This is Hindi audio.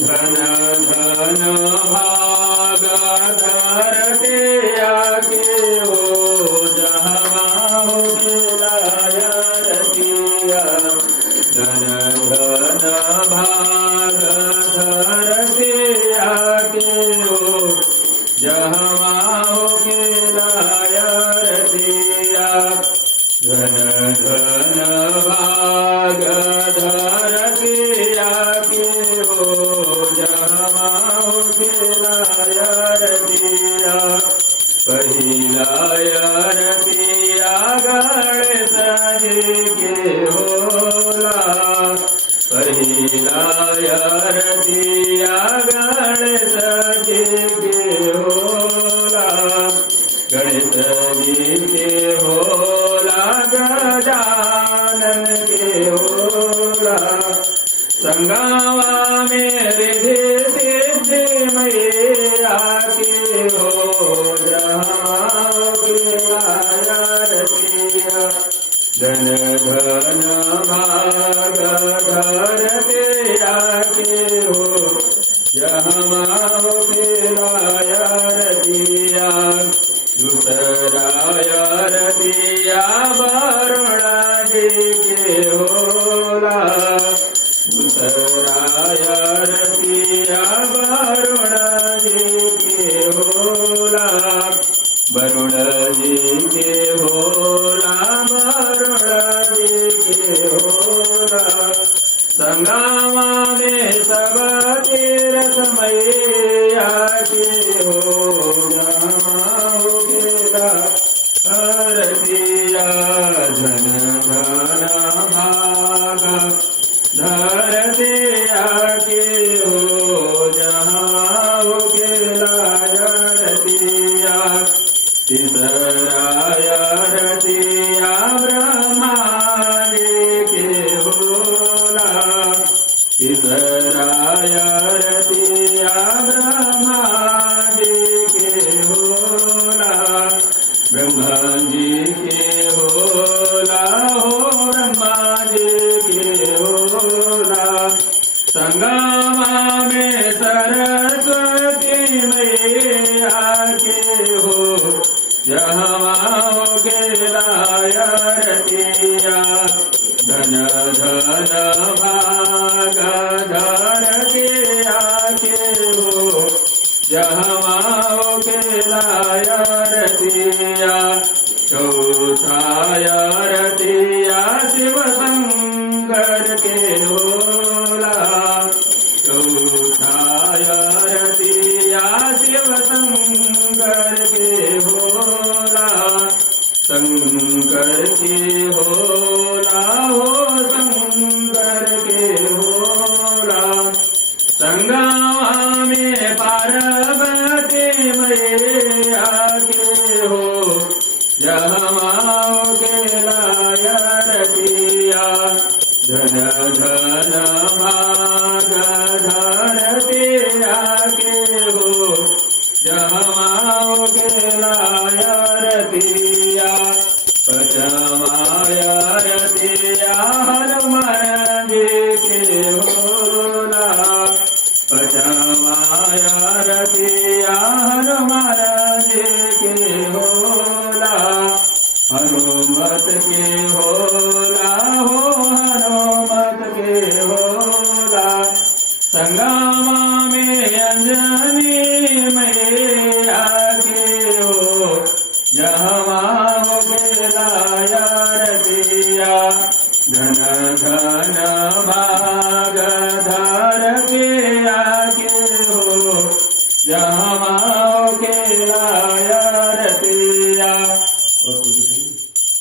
धन धन भाग धरते आके हो जहवा हो गिलाया रतिया धन धन भाग धरते आके हो जहवा हो गिलाया रतिया धन धन भाग धरते आके हो जहवा हो गिलाया रतिया पहिलाया रतिया गणेश जी के होला पहिलाया रतिया गणेश जी के होला गणेश जी के होला गजानन के होला संगावा में रिधि सिद्धि मैया के हो धन धन भाग धरते आके हो जहवा हो गिलाया रतिया दूसराया रतिया वरुणा जी के होला दूसराया रतिया वरुणा जी के होला वरुण जी के होला वरुण जी के होला संगावा में सब तीर्थ मैया के हो जहवा हो गिला रतिया धन धन भाग धरते आके हो जहवा हो गिलाया रतिया तीसराया रतिया ब्रह्मा जी के होला तीसराया रतिया ब्रह्मा जी के होला ब्रह्मा जी के होला हो ब्रह्मा जी के होला संगमा में सरस्वती मैया के हो जहवा हो गिलाया रतिया धन धन भाग धरते आके हो जहवा हो गिलाया रतिया चौथाया रतिया शिव शंकर के होला चौथाया रतिया शिव शंकर के होला शंकर के होला हो शंकर के होला संगमा में पार्वती मैया के हो जहवा हो गिलाया रतिया धन धन भाग धरते आके हो जहवा हो गिलाया रतिया पचमाया रतिया हनुमान जी के होला पचमाया रतिया हनुमान जी के होला हनुमत के होला हो हनुमत के होला संगमा में अंजनी मैया के हो जहवा